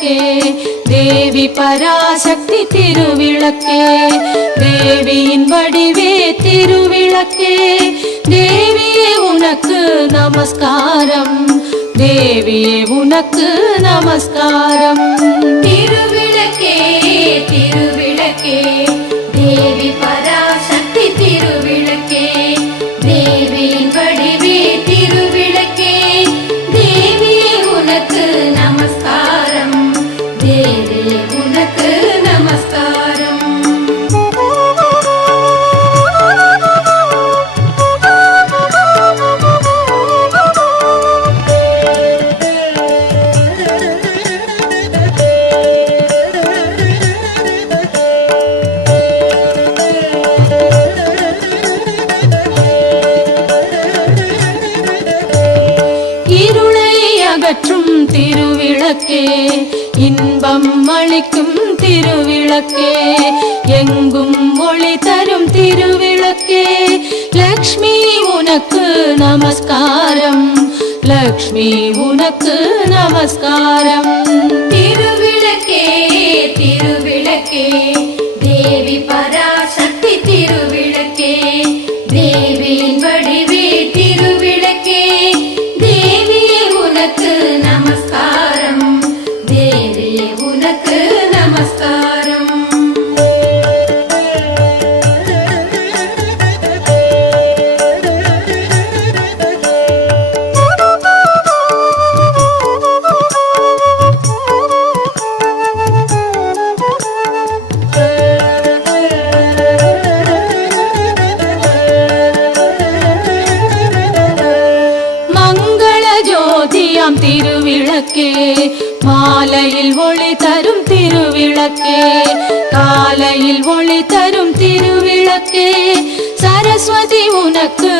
திருவிளக்கே தேவி பராசக்தி திருவிளக்கே தேவியின் வடிவே திருவிளக்கே தேவியே உனக்கு நமஸ்காரம் தேவியே உனக்கு நமஸ்காரம் திருவிளக்கே திருவிளக்கே தேவி பராசக்தி திருவிளக்கே தேவியின் வடிவே திருவிளக்கே தேவியே உனக்கு நமஸ்காரம் தேவியே உனக்கு நமஸ்காரம் அகற்றும் திருவிளக்கே இன்பம் அளிக்கும் திருவிளக்கே எங்கும் ஒளி தரும் திருவிளக்கே லக்ஷ்மி உனக்கு நமஸ்காரம் லக்ஷ்மி உனக்கு நமஸ்காரம் திருவிளக்கே திருவிளக்கே தேவி பராசக்தி திருவிளக்கே தேவியின் வடிவே திருவிளக்கே தேவியே உனக்கு நமஸ்காரம் தேவியே உனக்கு நமஸ்காரம் திருவிளக்கே மாலையில் ஒளி தரும் திருவிளக்கே காலையில் ஒளி தரும் திருவிளக்கே சரஸ்வதி உனக்கு